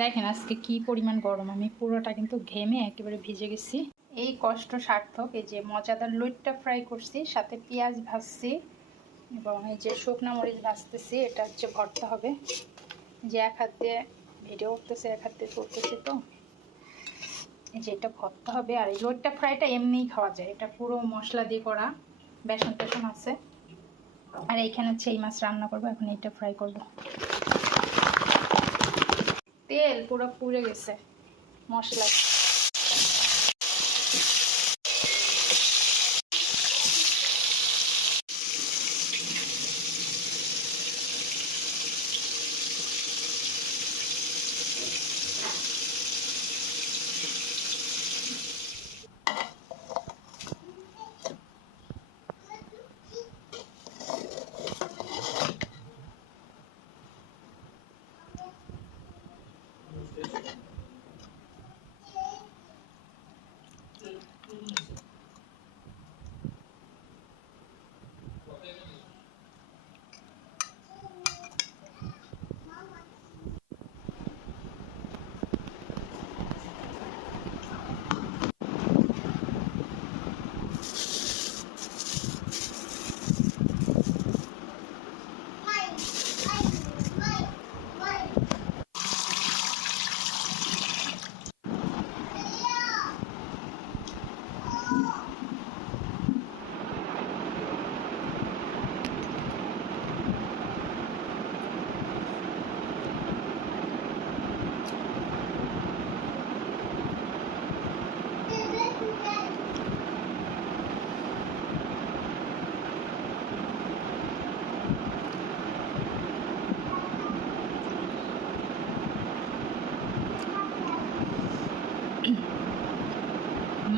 দেখেন আজকে কি পরিমাণ গরম, আমি পুরোটা কিন্তু ঘেমে একেবারে ভিজে গেছি। এই কষ্ট সার্থক। এই যে মজাদার লইট্টা ফ্রাই করছি, সাথে পেঁয়াজ ভাজছি এবং এই যে শুকনা মরিচ ভাজতেছি, এটা হচ্ছে ভর্তা হবে। যে এক হাত দিয়ে ভিডিও করতেছে, এক হাত দিয়ে করতেছি, তো এই যে এটা ভর্তা হবে। আর এই লইট্টা ফ্রাইটা এমনিই খাওয়া যায়, এটা পুরো মশলা দিয়ে করা, বেসন টেসন আছে। আর এইখানে হচ্ছে এই মাছ রান্না করবো, এখন এইটা ফ্রাই করবো। তেল পুরো পুড়ে গেছে মশলা।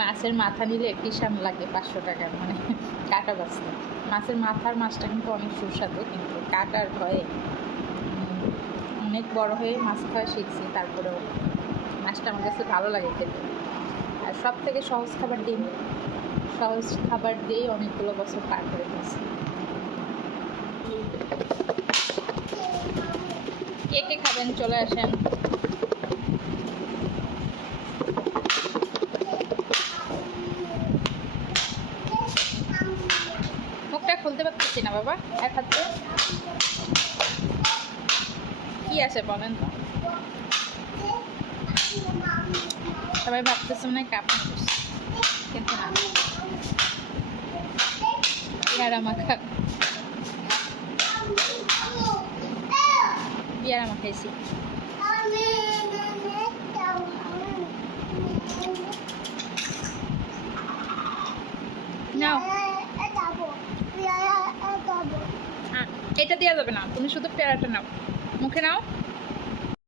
মাছের মাথা নিলে কিষান লাগে 500 টাকার, মানে কাটা বাঁচতে। মাছের মাথার মাছটা কিন্তু অনেক সুস্বাদু, কিন্তু কাটার ভয়ে অনেক বড় হয়ে মাছ খাওয়া শিখছি, তারপরেও মাছটা আমার কাছে ভালো লাগে খেতে। আর সব থেকে সহজ খাবার ডিম, সহজ খাবার দিয়েই অনেকগুলো বছর পার করে ফেলছি। কে কে খাবেন চলে আসেন। মুখটা খুলতে পারতেছি না বাবা, এক হাতে কি আছে বলেন তো? সবাই ভাবতেছে মানে কাপ কিন্তু না, পেয়ারা মাখা, পেয়ারা মাখাইছি। নাও, এটা দেওয়া যাবে না, তুমি শুধু পেয়ারাটা নাও, মুখে নাও।